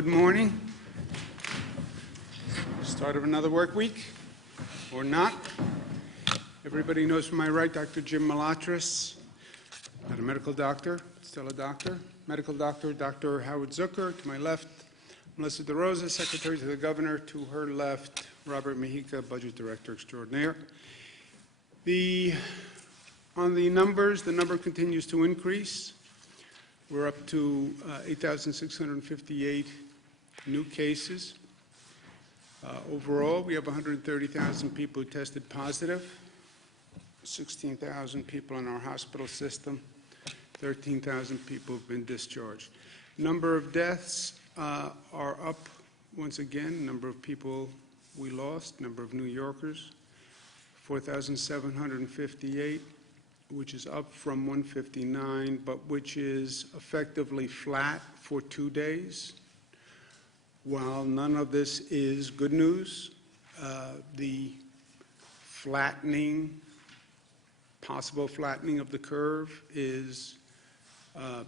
Good morning. Start of another work week, or not. Everybody knows from my right, Dr. Jim Malatras, not a medical doctor, still a doctor. Medical doctor, Dr. Howard Zucker. To my left, Melissa DeRosa, Secretary to the Governor. To her left, Robert Mejica, Budget Director Extraordinaire. On the numbers, the number continues to increase. We're up to 8,658 new cases. Overall, we have 130,000 people who tested positive, 16,000 people in our hospital system, 13,000 people have been discharged. Number of deaths are up once again. Number of people we lost, number of New Yorkers, 4,758. Which is up from 159, but which is effectively flat for 2 days. While none of this is good news, the possible flattening of the curve is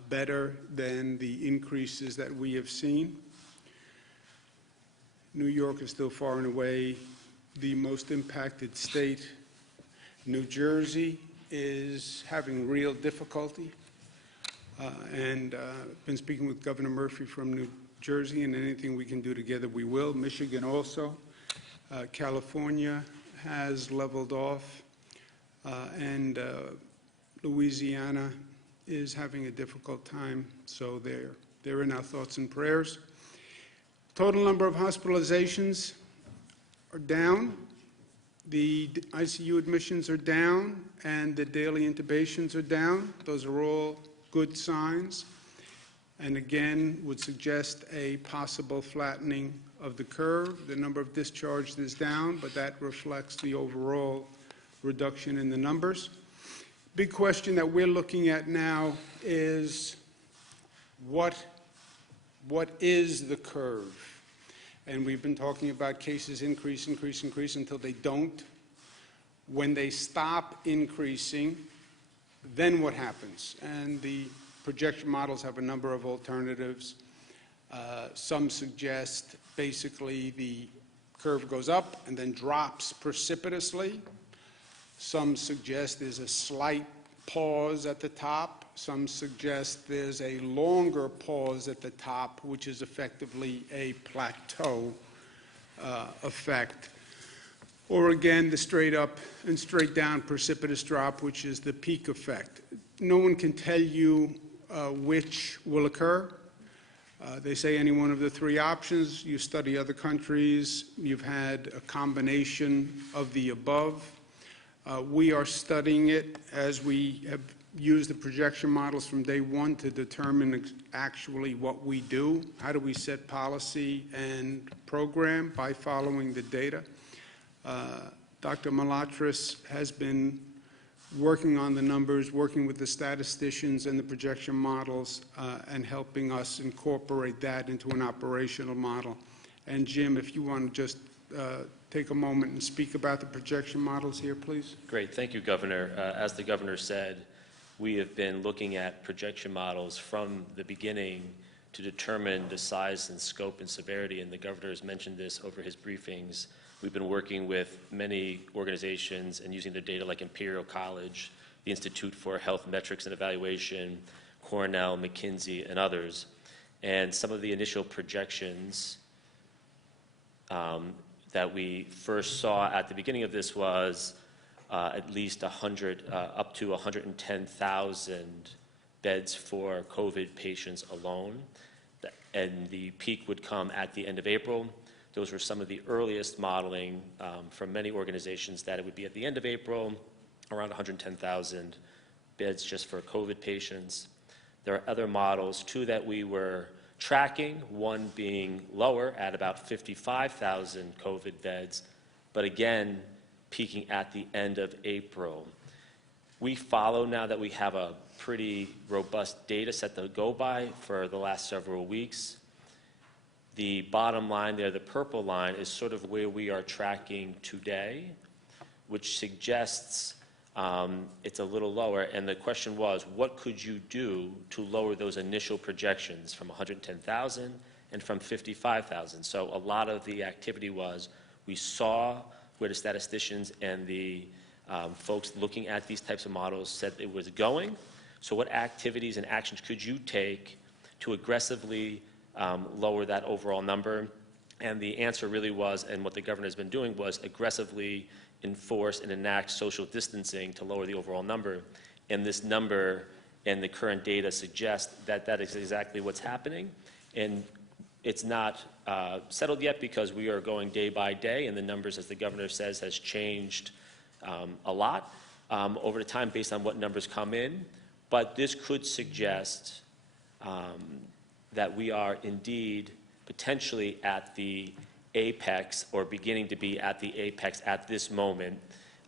better than the increases that we have seen. New York is still far and away the most impacted state. New Jersey is having real difficulty, and been speaking with Governor Murphy from New Jersey, and anything we can do together we will. Michigan also. California has leveled off, and Louisiana is having a difficult time, so they're in our thoughts and prayers. Total number of hospitalizations are down. The ICU admissions are down, and the daily intubations are down. Those are all good signs, and again would suggest a possible flattening of the curve. The number of discharged is down, but that reflects the overall reduction in the numbers. Big question that we're looking at now is what is the curve? And we've been talking about cases increase until they don't. When they stop increasing, then what happens? And the projection models have a number of alternatives. Some suggest basically the curve goes up and then drops precipitously. Some suggest there's a slight pause at the top. Some suggest there's a longer pause at the top, which is effectively a plateau effect. Or again, the straight up and straight down precipitous drop, which is the peak effect. No one can tell you which will occur. They say any one of the three options. You study other countries, you've had a combination of the above. We are studying it as we have used the projection models from day one to determine actually what we do. How do we set policy and program? By following the data. Dr. Malatras has been working on the numbers, working with the statisticians and the projection models, and helping us incorporate that into an operational model. And Jim, if you want to just take a moment and speak about the projection models here, please. Great. Thank you, Governor. As the Governor said, we have been looking at projection models from the beginning to determine the size and scope and severity, and the Governor has mentioned this over his briefings. We've been working with many organizations and using the data like Imperial College, the Institute for Health Metrics and Evaluation, Cornell, McKinsey, and others. And some of the initial projections that we first saw at the beginning of this was at least 100, up to 110,000 beds for COVID patients alone. And the peak would come at the end of April. Those were some of the earliest modeling from many organizations, that it would be at the end of April, around 110,000 beds just for COVID patients. There are other models, too, that we were tracking, one being lower at about 55,000 COVID beds, but again, peaking at the end of April. We follow now that we have a pretty robust data set to go by for the last several weeks. The bottom line there, the purple line, is sort of where we are tracking today, which suggests it's a little lower. And the question was, what could you do to lower those initial projections from 110,000 and from 55,000. So a lot of the activity was, we saw where the statisticians and the folks looking at these types of models said it was going. So what activities and actions could you take to aggressively lower that overall number? And the answer really was, and what the governor has been doing, was aggressively enforce and enact social distancing to lower the overall number. And this number and the current data suggest that that is exactly what's happening. And it's not settled yet because we are going day by day, and the numbers, as the governor says, has changed a lot over the time based on what numbers come in. But this could suggest that we are indeed potentially at the apex, or beginning to be at the apex at this moment.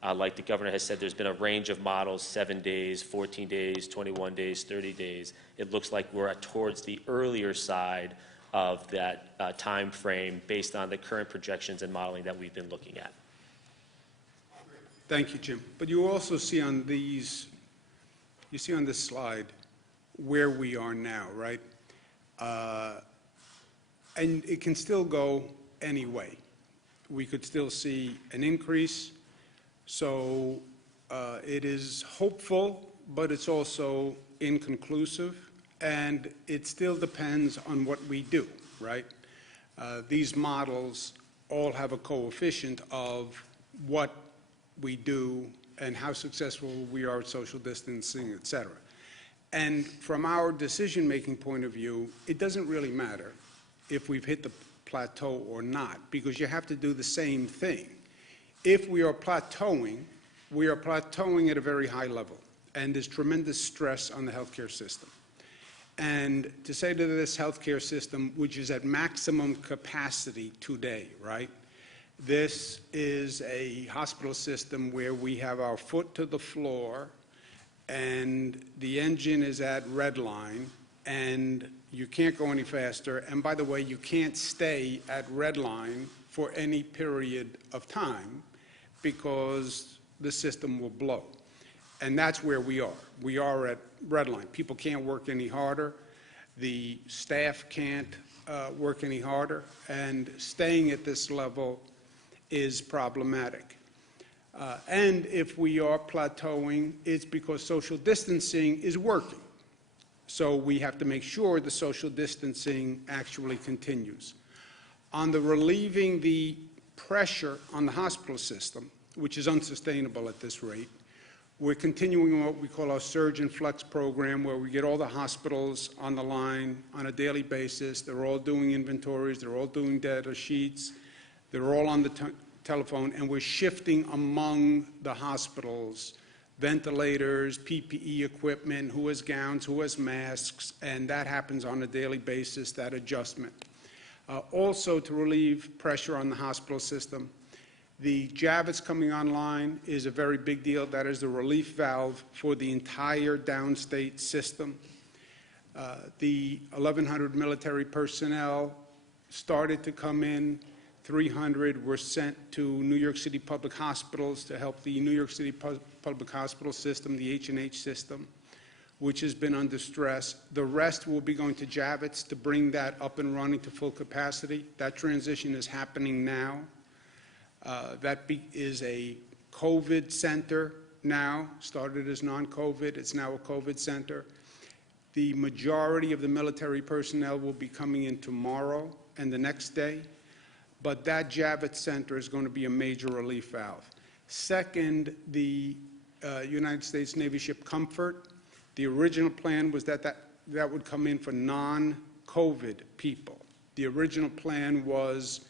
Like the governor has said, there's been a range of models, 7 days, 14 days, 21 days, 30 days. It looks like we're towards the earlier side of that time frame based on the current projections and modeling that we've been looking at. Thank you, Jim. But you also see on these, you see on this slide where we are now, right? And it can still go any way. We could still see an increase. So it is hopeful, but it's also inconclusive, and it still depends on what we do, right? These models all have a coefficient of what we do and how successful we are at social distancing, et cetera. And from our decision-making point of view, it doesn't really matter if we've hit the plateau or not, because you have to do the same thing. If we are plateauing at a very high level, and there's tremendous stress on the healthcare system. And to say to this healthcare system, which is at maximum capacity today, right? This is a hospital system where we have our foot to the floor, and the engine is at red line, and you can't go any faster. And by the way, you can't stay at red line for any period of time because the system will blow. And that's where we are. We are at red line. People can't work any harder. The staff can't work any harder. And staying at this level is problematic. And if we are plateauing, it's because social distancing is working. So we have to make sure the social distancing actually continues. On the relieving the pressure on the hospital system, which is unsustainable at this rate, we're continuing what we call our Surge and Flex program, where we get all the hospitals on the line on a daily basis. They're all doing inventories, they're all doing data sheets, they're all on the telephone, and we're shifting among the hospitals ventilators, PPE equipment, who has gowns, who has masks, and that happens on a daily basis, that adjustment. Also, to relieve pressure on the hospital system, the Javits coming online is a very big deal. That is the relief valve for the entire downstate system. The 1,100 military personnel started to come in. 300 were sent to New York City public hospitals to help the New York City public hospital system, the H&H system, which has been under stress. The rest will be going to Javits to bring that up and running to full capacity. That transition is happening now. That is a COVID center now, started as non-COVID. It's now a COVID center. The majority of the military personnel will be coming in tomorrow and the next day. But that Javits Center is going to be a major relief valve. Second, the United States Navy ship Comfort. The original plan was that would come in for non-COVID people. The original plan was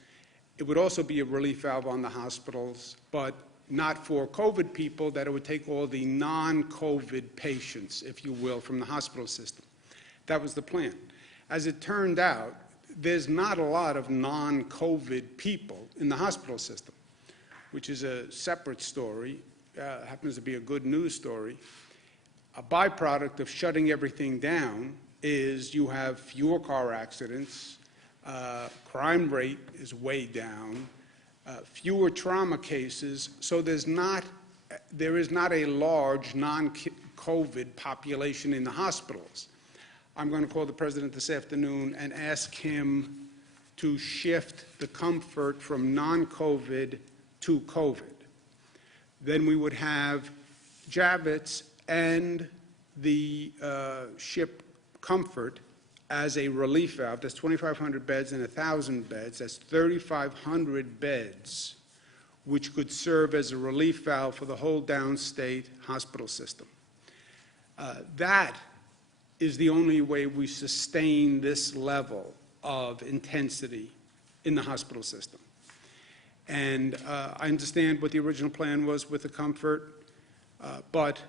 it would also be a relief valve on the hospitals, but not for COVID people, that it would take all the non-COVID patients, if you will, from the hospital system. That was the plan. As it turned out, there's not a lot of non-COVID people in the hospital system, which is a separate story, happens to be a good news story. A byproduct of shutting everything down is you have fewer car accidents, crime rate is way down, fewer trauma cases, so there is not a large non-COVID population in the hospitals. I'm going to call the president this afternoon and ask him to shift the comfort from non-COVID to COVID. Then we would have Javits and the ship Comfort as a relief valve. That's 2,500 beds and 1,000 beds. That's 3,500 beds, which could serve as a relief valve for the whole downstate hospital system. That is the only way we sustain this level of intensity in the hospital system. And I understand what the original plan was with the Comfort, but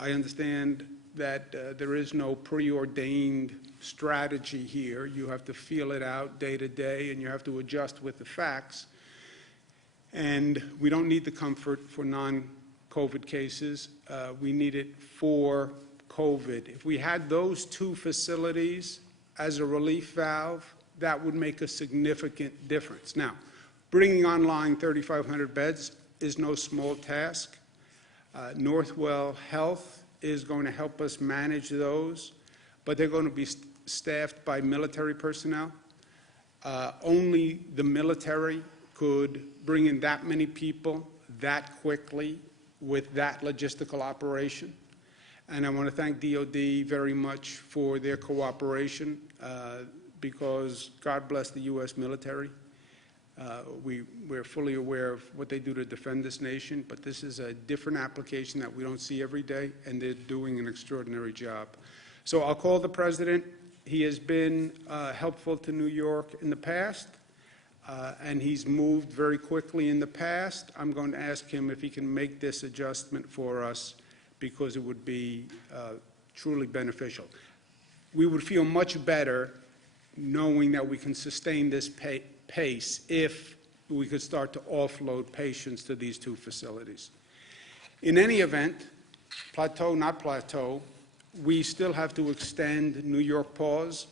I understand that there is no preordained strategy here. You have to feel it out day to day, and you have to adjust with the facts. And we don't need the Comfort for non-COVID cases. We need it for COVID. If we had those two facilities as a relief valve, that would make a significant difference. Now, bringing online 3,500 beds is no small task. Northwell Health is going to help us manage those, but they're going to be staffed by military personnel. Only the military could bring in that many people that quickly with that logistical operation. And I want to thank DOD very much for their cooperation because God bless the U.S. military. We're fully aware of what they do to defend this nation, but this is a different application that we don't see every day, and they're doing an extraordinary job. So I'll call the president. He has been helpful to New York in the past, and he's moved very quickly in the past. I'm going to ask him if he can make this adjustment for us because it would be truly beneficial. We would feel much better knowing that we can sustain this pace if we could start to offload patients to these two facilities. In any event, plateau, not plateau, we still have to extend New York pause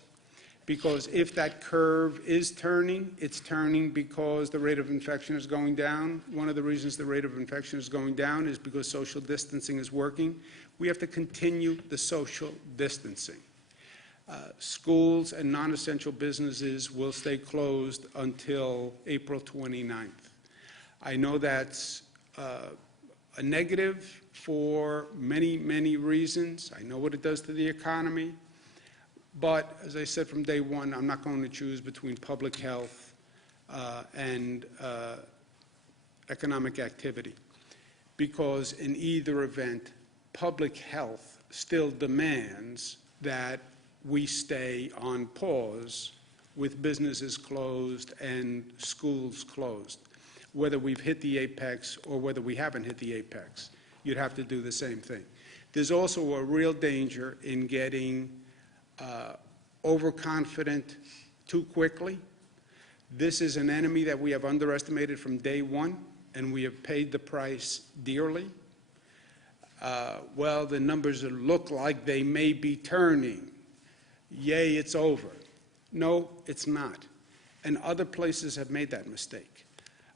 because if that curve is turning, it's turning because the rate of infection is going down. One of the reasons the rate of infection is going down is because social distancing is working. We have to continue the social distancing. Schools and non-essential businesses will stay closed until April 29th. I know that's a negative for many, many reasons. I know what it does to the economy. But as I said from day one, I'm not going to choose between public health and economic activity because in either event, public health still demands that we stay on pause with businesses closed and schools closed. Whether we've hit the apex or whether we haven't hit the apex, you'd have to do the same thing. There's also a real danger in getting overconfident too quickly. This is an enemy that we have underestimated from day one, and we have paid the price dearly. Well, the numbers look like they may be turning. Yay, it's over. No, it's not. And other places have made that mistake.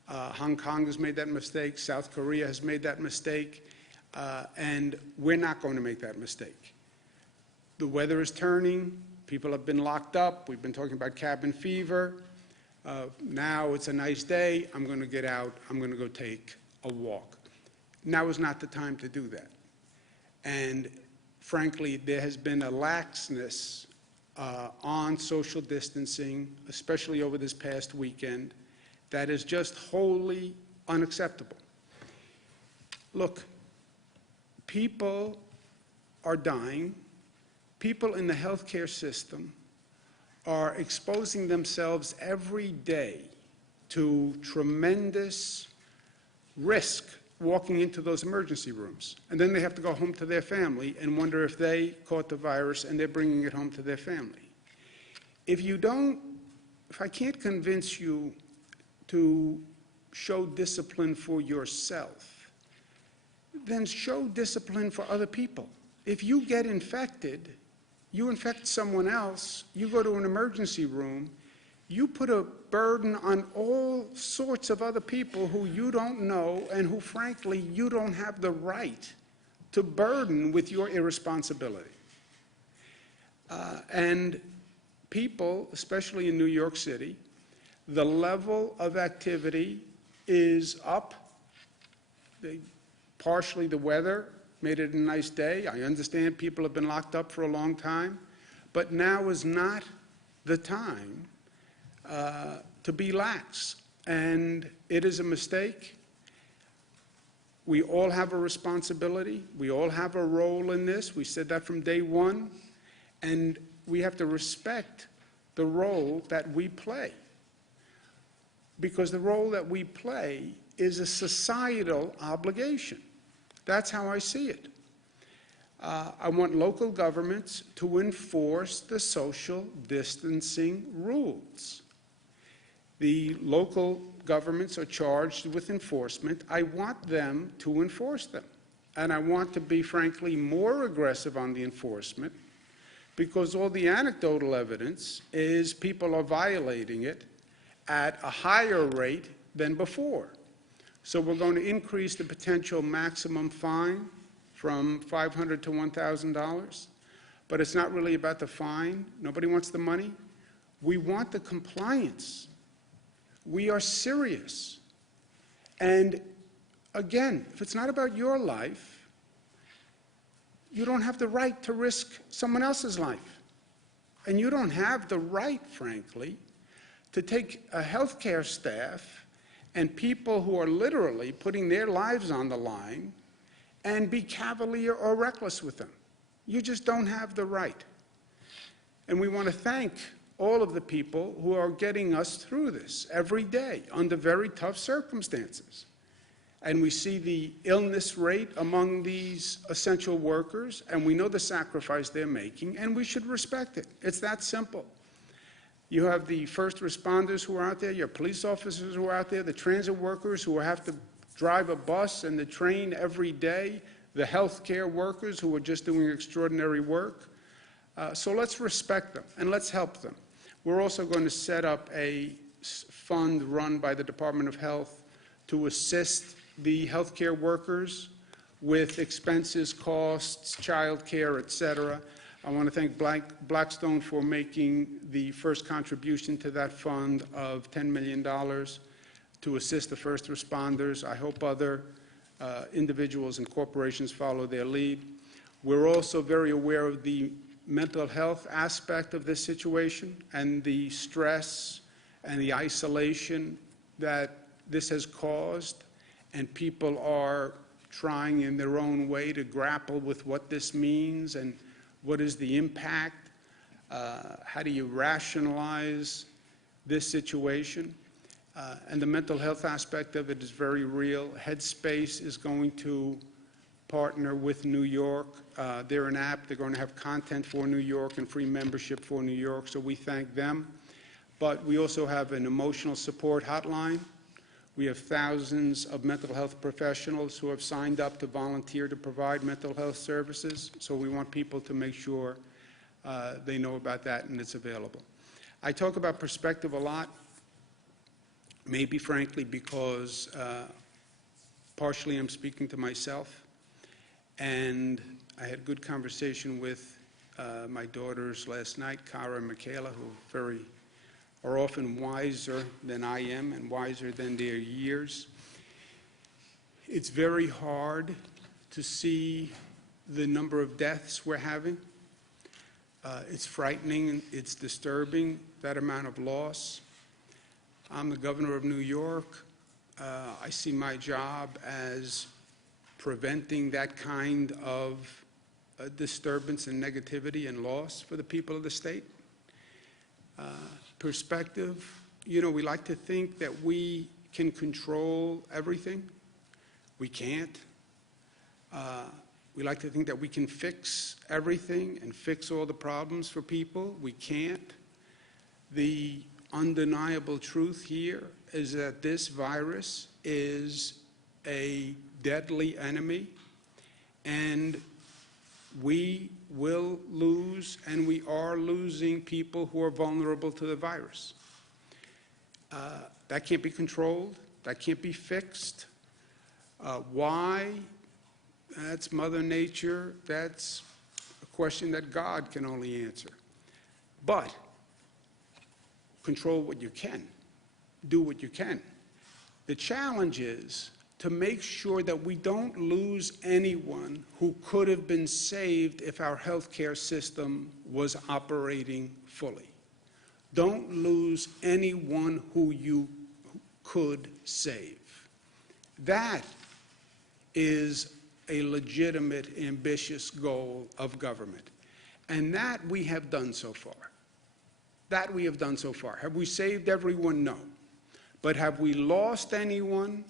Hong Kong has made that mistake. South Korea has made that mistake. And we're not going to make that mistake. The weather is turning. People have been locked up. We've been talking about cabin fever. Now it's a nice day. I'm going to get out. I'm going to go take a walk. Now is not the time to do that. And frankly, there has been a laxness on social distancing, especially over this past weekend, that is just wholly unacceptable. Look, people are dying. People in the healthcare system are exposing themselves every day to tremendous risk walking into those emergency rooms. And then they have to go home to their family and wonder if they caught the virus and they're bringing it home to their family. If I can't convince you to show discipline for yourself, then show discipline for other people. If you get infected, you infect someone else, you go to an emergency room, you put a burden on all sorts of other people who you don't know and who, frankly, you don't have the right to burden with your irresponsibility. And people, especially in New York City, The level of activity is up. Partially the weather made it a nice day. I understand people have been locked up for a long time, but now is not the time to be lax. And it is a mistake. We all have a responsibility. We all have a role in this. We said that from day one. And we have to respect the role that we play. Because the role that we play is a societal obligation. That's how I see it. I want local governments to enforce the social distancing rules. The local governments are charged with enforcement. I want them to enforce them. And I want to be, frankly, more aggressive on the enforcement, because all the anecdotal evidence is people are violating it at a higher rate than before. So we're going to increase the potential maximum fine from $500 to $1,000. But it's not really about the fine. Nobody wants the money. We want the compliance. We are serious. And again, if it's not about your life, you don't have the right to risk someone else's life. And you don't have the right, frankly, to take a healthcare staff and people who are literally putting their lives on the line and be cavalier or reckless with them. You just don't have the right. And we want to thank all of the people who are getting us through this every day under very tough circumstances. And we see the illness rate among these essential workers, and we know the sacrifice they're making, and we should respect it. It's that simple. You have the first responders who are out there, your police officers who are out there, the transit workers who have to drive a bus and the train every day, the healthcare workers who are just doing extraordinary work. So let's respect them and let's help them. We're also going to set up a fund run by the Department of Health to assist the healthcare workers with expenses, costs, child care, et cetera. I want to thank Blackstone for making the first contribution to that fund of $10 million to assist the first responders. I hope other individuals and corporations follow their lead. We're also very aware of the mental health aspect of this situation and the stress and the isolation that this has caused, and people are trying in their own way to grapple with what this means and what is the impact, how do you rationalize this situation. And the mental health aspect of it is very real. Headspace is going to partner with New York. They're an app. They're going to have content for New York and free membership for New York, so we thank them. But we also have an emotional support hotline. We have thousands of mental health professionals who have signed up to volunteer to provide mental health services, so we want people to make sure they know about that and it's available. I talk about perspective a lot, maybe frankly because partially I'm speaking to myself. And I had a good conversation with my daughters last night, Cara and Michaela, who are often wiser than I am and wiser than their years. It's very hard to see the number of deaths we're having. It's frightening, it's disturbing, that amount of loss. I'm the governor of New York. I see my job as preventing that kind of disturbance and negativity and loss for the people of the state. Perspective, we like to think that we can control everything. We can't. We like to think that we can fix everything and fix all the problems for people. We can't. The undeniable truth here is that this virus is a deadly enemy, and we will lose, and we are losing people who are vulnerable to the virus. That can't be controlled. That can't be fixed. Why? That's Mother Nature. That's a question that God can only answer. But control what you can. do what you can. The challenge is to make sure that we don't lose anyone who could have been saved if our healthcare system was operating fully. Don't lose anyone who you could save. That is a legitimate, ambitious goal of government. And that we have done so far. That we have done so far. Have we saved everyone? No. But have we lost anyone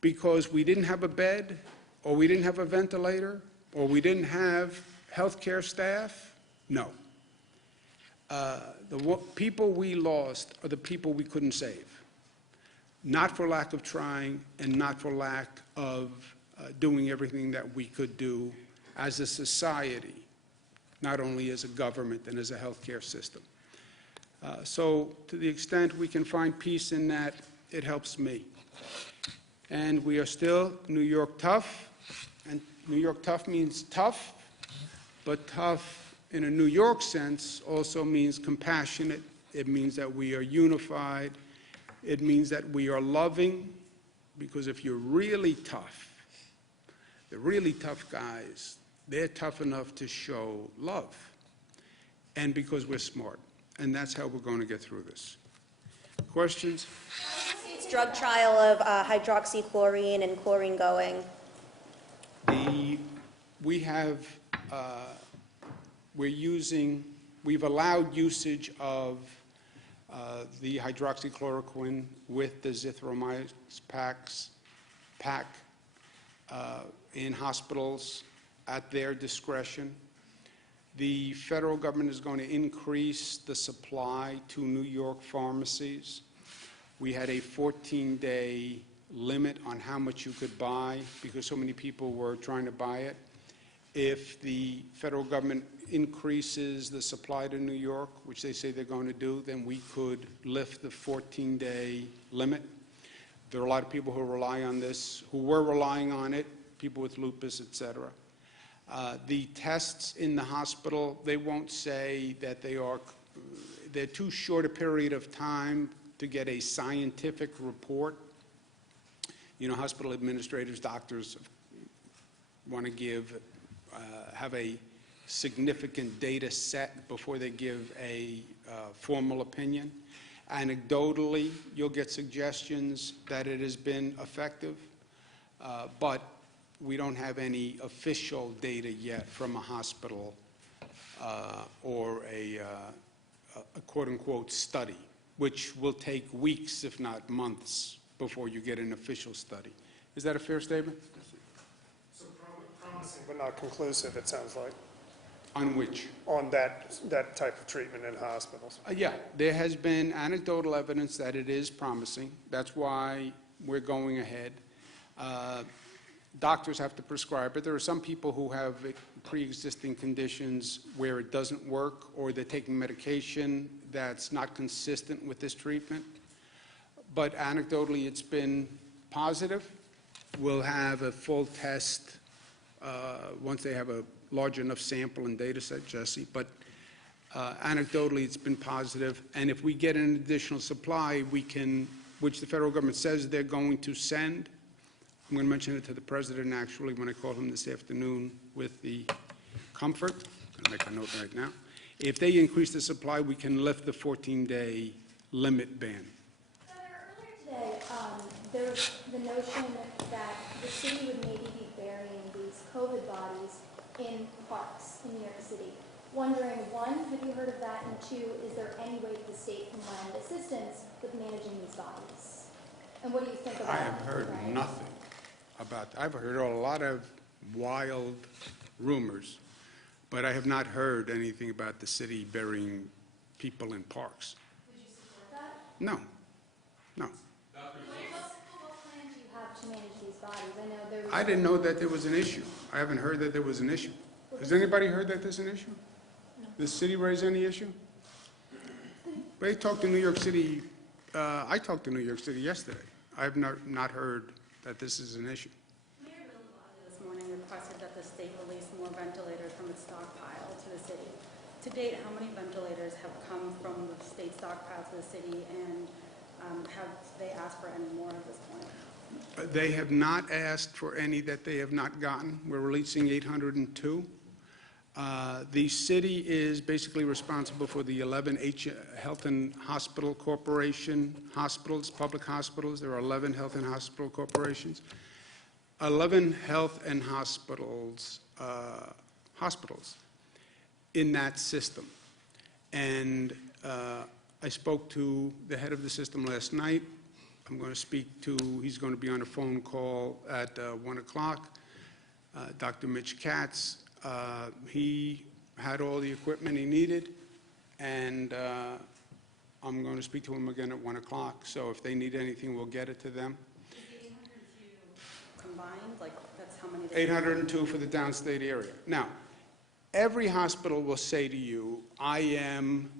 because we didn't have a bed, or we didn't have a ventilator, or we didn't have healthcare staff? No. The people we lost are the people we couldn't save. Not for lack of trying, and not for lack of doing everything that we could do as a society, not only as a government and as a healthcare system. So to the extent we can find peace in that, it helps me. And we are still New York tough, and New York tough means tough, but tough in a New York sense also means compassionate. It means that we are unified. It means that we are loving, because if you're really tough, the really tough guys, they're tough enough to show love, and because we're smart. And that's how we're going to get through this. Questions? State's drug trial of hydroxychloroquine and chlorine going. We've allowed usage of the hydroxychloroquine with the zithromycin pack in hospitals at their discretion. The federal government is going to increase the supply to New York pharmacies. We had a 14-day limit on how much you could buy because so many people were trying to buy it. If the federal government increases the supply to New York, which they say they're going to do, then we could lift the 14-day limit. There are a lot of people who rely on this, who were relying on it, people with lupus, et cetera. The tests in the hospital, they won't say that they're too short a period of time to get a scientific report. You know, hospital administrators, doctors want to have a significant data set before they give a formal opinion. Anecdotally, you'll get suggestions that it has been effective, but we don't have any official data yet from a hospital or a quote-unquote study, which will take weeks, if not months, before you get an official study. Is that a fair statement? So promising but not conclusive, it sounds like, On which? on that type of treatment in hospitals. Yeah, there has been anecdotal evidence that it is promising. That's why we're going ahead. Doctors have to prescribe it. There are some people who have pre-existing conditions where it doesn't work, or they're taking medication that's not consistent with this treatment. But anecdotally, it's been positive. We'll have a full test once they have a large enough sample and data set, Jesse. But anecdotally, it's been positive. And if we get an additional supply, we can, which the federal government says they're going to send. I'm going to mention it to the president, actually, when I call him this afternoon with the comfort. I'm going to make a note right now. If they increase the supply, we can lift the 14-day limit ban. Earlier today, there was the notion that the city would maybe be burying these COVID bodies in parks in New York City. Wondering, one, have you heard of that? And two, is there any way the state can lend assistance with managing these bodies? And what do you think about that? I have heard nothing about that. I've heard a lot of wild rumors, but I have not heard anything about the city burying people in parks. Would you support that? No, no. What plan do you have to manage these bodies? I know there was... I didn't know that there was an issue. I haven't heard that there was an issue. Has anybody heard that there's an issue? No. Does the city raise any issue? They talked to New York City. I talked to New York City yesterday. I have not heard that this is an issue. Mayor Bill de Blasio this morning requested that the state release more ventilators from its stockpile to the city. To date, how many ventilators have come from the state stockpile to the city, and Have they asked for any more at this point? They have not asked for any that they have not gotten. We're releasing 802. The city is basically responsible for the 11 Health and Hospital Corporation hospitals, public hospitals. There are 11 health and hospital corporations. 11 health and hospitals in that system. And I spoke to the head of the system last night. I'm going to speak to, he's going to be on a phone call at 1 o'clock, Dr. Mitch Katz. He had all the equipment he needed, and I'm going to speak to him again at 1 o'clock. So if they need anything, we'll get it to them. Combined, like, that's how many? 802 for the downstate area. Now, every hospital will say to you, I am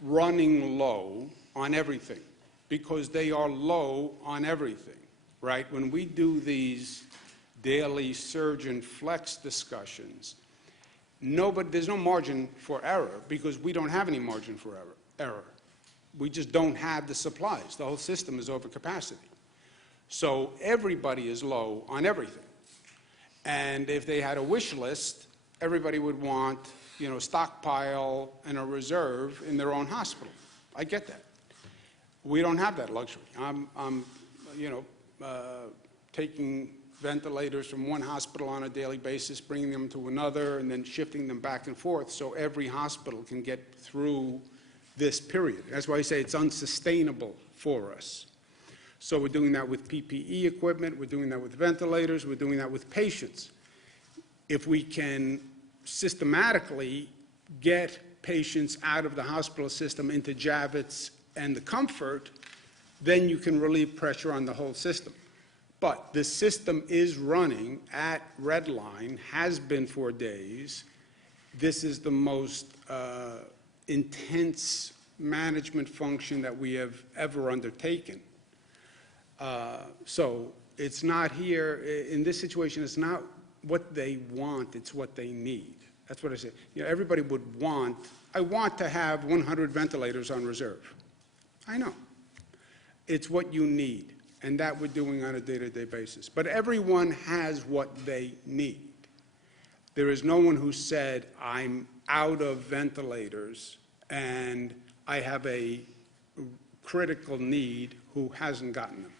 running low on everything, because they are low on everything, right? When we do these daily surgeon flex discussions, there's no margin for error, because we don't have any margin for error. We just don't have the supplies. The whole system is over capacity. So everybody is low on everything. And if they had a wish list, everybody would want, stockpile and a reserve in their own hospital. I get that. We don't have that luxury. I'm taking ventilators from one hospital on a daily basis, bringing them to another, and then shifting them back and forth so every hospital can get through this period. That's why I say it's unsustainable for us. So we're doing that with PPE equipment, we're doing that with ventilators, we're doing that with patients. If we can systematically get patients out of the hospital system into Javits and the Comfort, then you can relieve pressure on the whole system. But the system is running at red line, has been for days. This is the most intense management function that we have ever undertaken. So it's not here, in this situation, it's not what they want, it's what they need. That's what I say. Everybody would want, I want to have 100 ventilators on reserve. I know. It's what you need, and that we're doing on a day-to-day basis. But everyone has what they need. There is no one who said, I'm out of ventilators and I have a critical need who hasn't gotten them.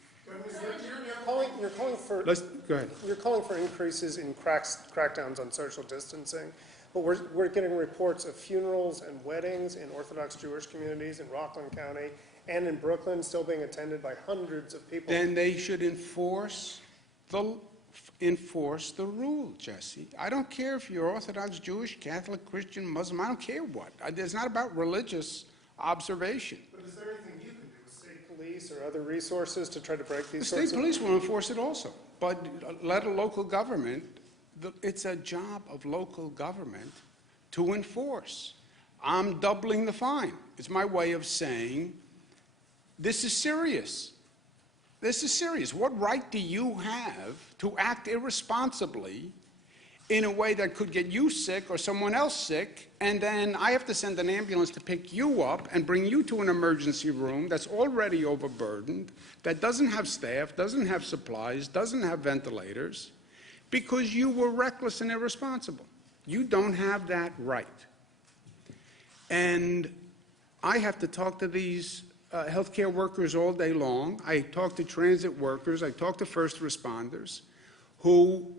You're calling for. Go ahead. You're calling for increases in crackdowns on social distancing, but we're getting reports of funerals and weddings in Orthodox Jewish communities in Rockland County and in Brooklyn still being attended by hundreds of people. Then they should enforce the rule, Jesse. I don't care if you're Orthodox Jewish, Catholic, Christian, Muslim. I don't care what. It's not about religious observation. But is there anything you can do with state police or other resources to try to break The these state sorts of... police will enforce it also, but let a local government, it's a job of local government to enforce. I'm doubling the fine. It's my way of saying, this is serious. This is serious. What right do you have to act irresponsibly in a way that could get you sick or someone else sick, and then I have to send an ambulance to pick you up and bring you to an emergency room that's already overburdened, that doesn't have staff, doesn't have supplies, doesn't have ventilators, because you were reckless and irresponsible. You don't have that right. And I have to talk to these healthcare workers all day long. I talk to transit workers. I talk to first responders who,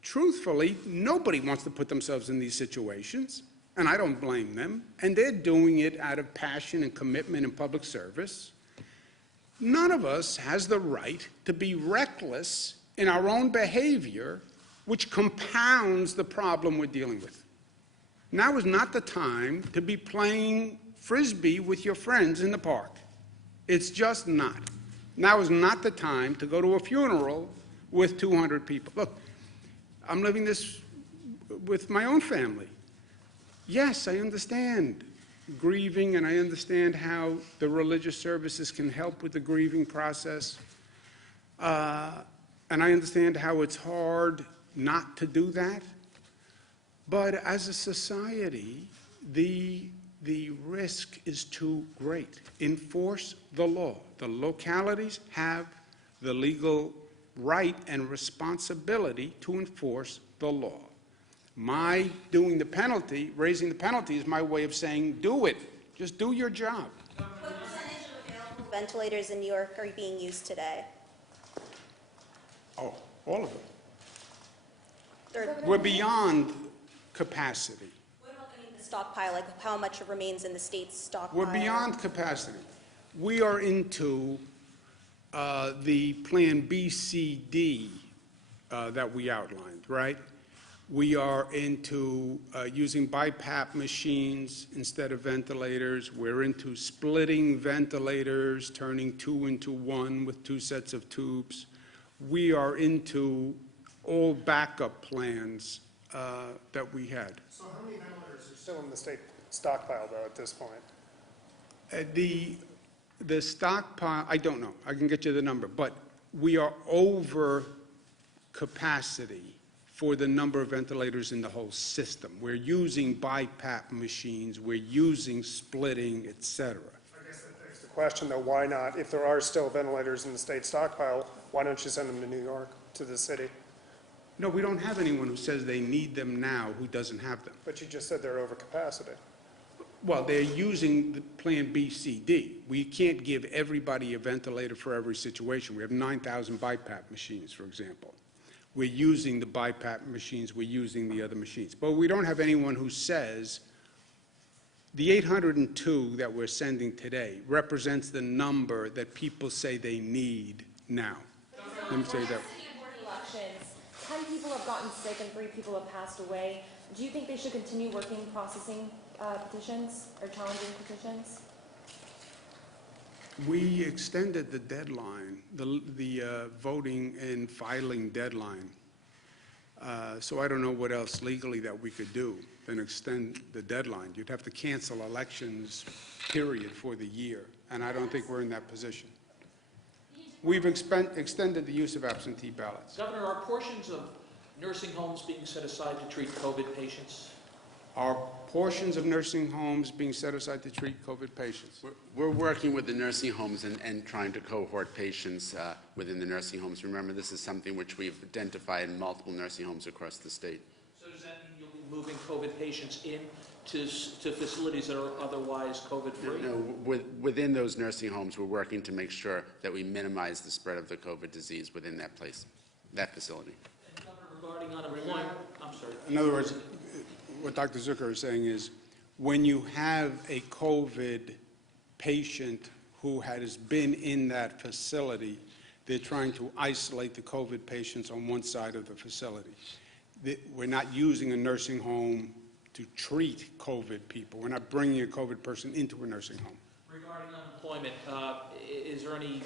truthfully, nobody wants to put themselves in these situations, and I don't blame them. And they're doing it out of passion and commitment and public service. None of us has the right to be reckless in our own behavior, which compounds the problem we're dealing with. Now is not the time to be playing Frisbee with your friends in the park. It's just not. Now is not the time to go to a funeral with 200 people. Look, I'm living this with my own family. Yes, I understand grieving, and I understand how the religious services can help with the grieving process. And I understand how it's hard not to do that. But as a society, the the risk is too great. Enforce the law. The localities have the legal right and responsibility to enforce the law. My doing the penalty, raising the penalty, is my way of saying, do it. Just do your job. What percentage of available ventilators in New York are being used today? Oh, all of them. They're- We're beyond capacity. What about the stockpile, like how much remains in the state's stockpile? We're beyond capacity. We are into the Plan B, C, D that we outlined, right? We are into using BiPAP machines instead of ventilators. We're into splitting ventilators, turning 2 into 1 with 2 sets of tubes. We are into all backup plans that we had. So how many ventilators are still in the state stockpile, though, at this point? The stockpile, I don't know. I can get you the number, but we are over capacity for the number of ventilators in the whole system. We're using BiPAP machines, we're using splitting, et cetera. I guess that begs the question, though, why not, if there are still ventilators in the state stockpile, why don't you send them to New York, to the city? No, we don't have anyone who says they need them now who doesn't have them. But you just said they're over capacity. Well, they're using the Plan B, C, D. We can't give everybody a ventilator for every situation. We have 9,000 BiPAP machines, for example. We're using the BiPAP machines, we're using the other machines. But we don't have anyone who says the 802 that we're sending today represents the number that people say they need now. Let me say that. Elections, 10 people have gotten sick and 3 people have passed away. Do you think they should continue working, processing petitions or challenging petitions? We extended the deadline, the voting and filing deadline. So I don't know what else legally that we could do than extend the deadline. You'd have to cancel elections, period, for the year, and I don't think we're in that position. We've extended the use of absentee ballots. Governor, are portions of nursing homes being set aside to treat COVID patients? Are portions of nursing homes being set aside to treat COVID patients? We're working with the nursing homes and trying to cohort patients within the nursing homes. Remember, this is something which we've identified in multiple nursing homes across the state. So does that mean you'll be moving COVID patients in to facilities that are otherwise COVID-free? No, within those nursing homes, we're working to make sure that we minimize the spread of the COVID disease within that place, that facility. And Governor, regarding unemployment, I'm sorry. In other words, what Dr. Zucker is saying is, when you have a COVID patient who has been in that facility, they're trying to isolate the COVID patients on one side of the facility. We're not using a nursing home to treat COVID people. We're not bringing a COVID person into a nursing home. Regarding unemployment, is there any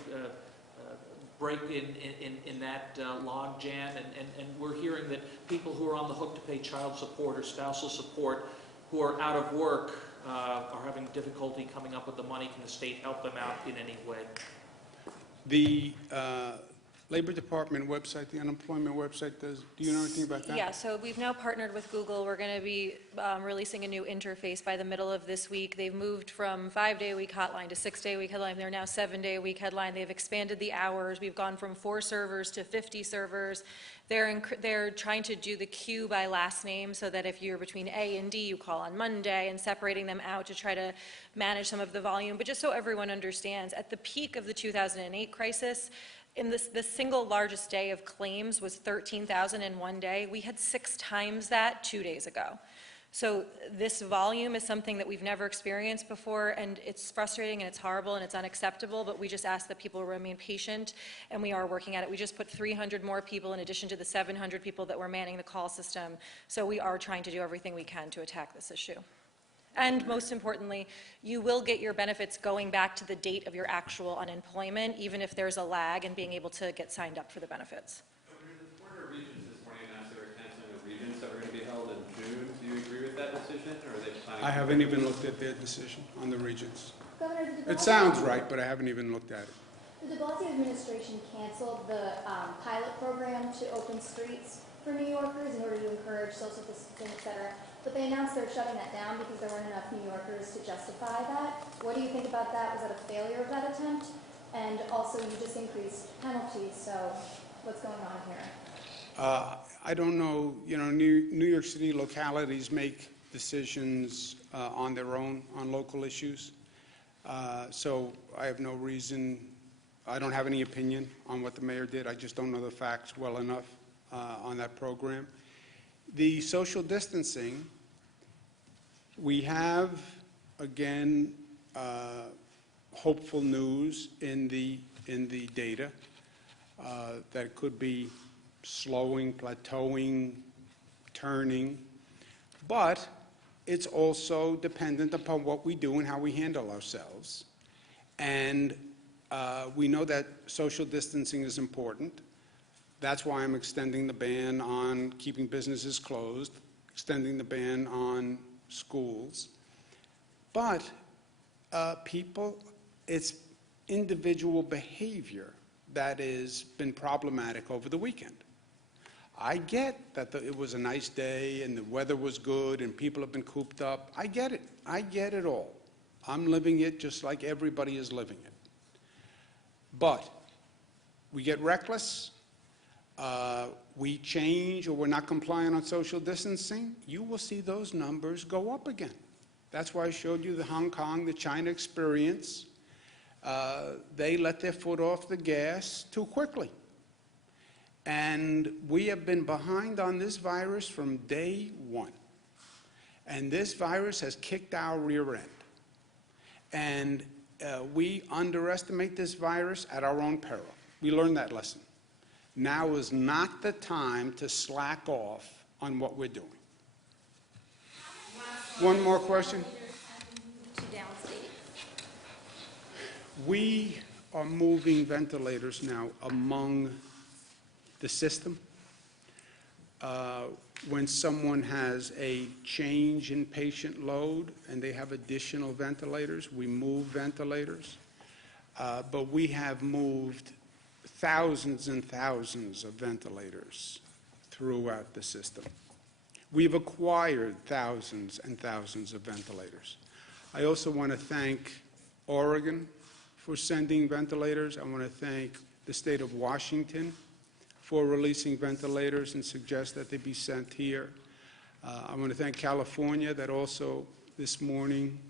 break in that log jam? And we're hearing that people who are on the hook to pay child support or spousal support who are out of work are having difficulty coming up with the money. Can the state help them out in any way? The Labor Department website, the unemployment website, do you know anything about that? Yeah, so we've now partnered with Google. We're going to be releasing a new interface by the middle of this week. They've moved from 5-day-a-week hotline to 6-day-a-week headline. They're now 7-day-a-week headline. They've expanded the hours. We've gone from 4 servers to 50 servers. They're trying to do the queue by last name so that if you're between A and D, you call on Monday, and separating them out to try to manage some of the volume. But just so everyone understands, at the peak of the 2008 crisis, the single largest day of claims was 13,000 in one day. We had 6 times that 2 days ago. So this volume is something that we've never experienced before, and it's frustrating and it's horrible and it's unacceptable, but we just ask that people remain patient, and we are working at it. We just put 300 more people in addition to the 700 people that were manning the call system. So we are trying to do everything we can to attack this issue. And most importantly, you will get your benefits going back to the date of your actual unemployment, even if there's a lag in being able to get signed up for the benefits. The Board of Regents this morning announced they were canceling the Regents that were going to be held in June. Do you agree with that decision, or are they planning? I haven't even looked at their decision on the Regents. Governor, did It sounds right, but I haven't even looked at it. The de Blasio administration canceled the pilot program to open streets for New Yorkers in order to encourage social distancing, et cetera. But they announced they're shutting that down because there weren't enough New Yorkers to justify that. What do you think about that? Was that a failure of that attempt? And also, you just increased penalties, so what's going on here? I don't know, New York City localities make decisions on their own on local issues. So I have no reason, I don't have any opinion on what the mayor did. I just don't know the facts well enough on that program. The social distancing, we have, again, hopeful news in the data that it could be slowing, plateauing, turning, but it's also dependent upon what we do and how we handle ourselves. And we know that social distancing is important. That's why I'm extending the ban on keeping businesses closed, extending the ban on schools. But people, it's individual behavior that has been problematic over the weekend. I get that it was a nice day and the weather was good and people have been cooped up. I get it. I get it all. I'm living it just like everybody is living it. But we get reckless, we change, or we're not compliant on social distancing, you will see those numbers go up again. That's why I showed you the Hong Kong, the China experience. They let their foot off the gas too quickly. And we have been behind on this virus from day one. And this virus has kicked our rear end. And we underestimate this virus at our own peril. We learned that lesson. Now is not the time to slack off on what we're doing. One more question. To downstate. We are moving ventilators now among the system. When someone has a change in patient load and they have additional ventilators, we move ventilators. But we have moved thousands and thousands of ventilators throughout the system. We've acquired thousands and thousands of ventilators. I also want to thank Oregon for sending ventilators. I want to thank the state of Washington for releasing ventilators and suggest that they be sent here. I want to thank California that also this morning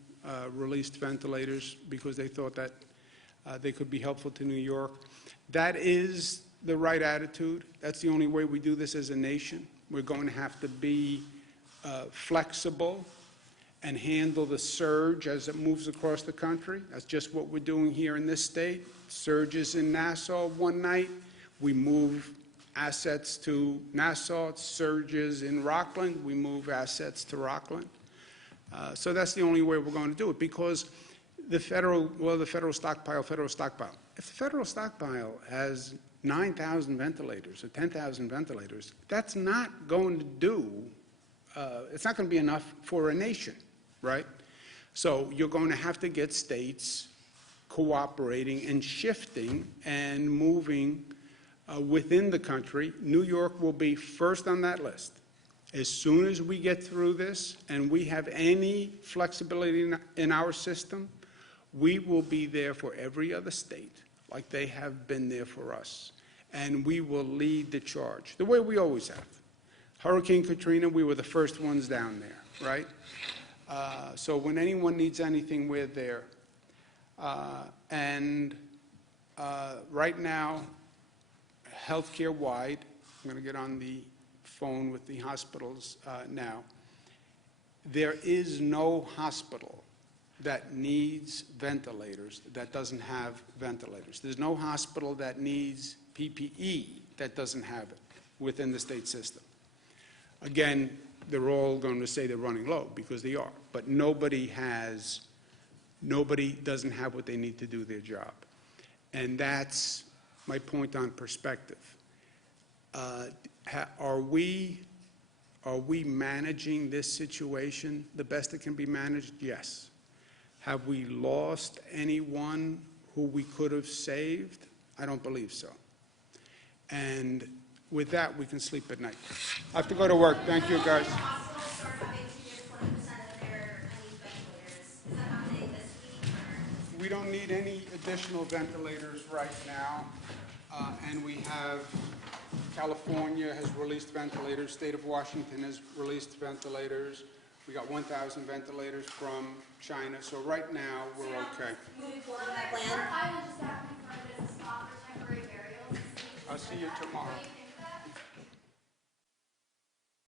released ventilators because they thought that they could be helpful to New York. That is the right attitude. That's the only way we do this as a nation. We're going to have to be flexible and handle the surge as it moves across the country. That's just what we're doing here in this state. Surges in Nassau one night. We move assets to Nassau. Surges in Rockland. We move assets to Rockland. So that's the only way we're going to do it because the federal stockpile. If the federal stockpile has 9,000 ventilators or 10,000 ventilators, that's not going to do, it's not going to be enough for a nation, right? So you're going to have to get states cooperating and shifting and moving within the country. New York will be first on that list. As soon as we get through this and we have any flexibility in our system, we will be there for every other state like they have been there for us. And we will lead the charge, the way we always have. Hurricane Katrina, we were the first ones down there, right? So when anyone needs anything, we're there. Right now, healthcare-wide, I'm going to get on the phone with the hospitals now. There is no hospital that needs ventilators that doesn't have ventilators. There's no hospital that needs PPE that doesn't have it within the state system. Again, they're all going to say they're running low because they are, but nobody doesn't have what they need to do their job. And that's my point on perspective. Are we managing this situation the best it can be managed? Yes. Have we lost anyone who we could have saved? I don't believe so. And with that, we can sleep at night. I have to go to work. Thank you, guys. Hospitals start having to give 20% of their unused ventilators. Is that happening this week or? We don't need any additional ventilators right now, and we have, California has released ventilators, State of Washington has released ventilators. We got 1,000 ventilators from China, so right now, we're okay. Moving forward with that Our plan? island just got confirmed as a spot for temporary burials. I'll see you tomorrow.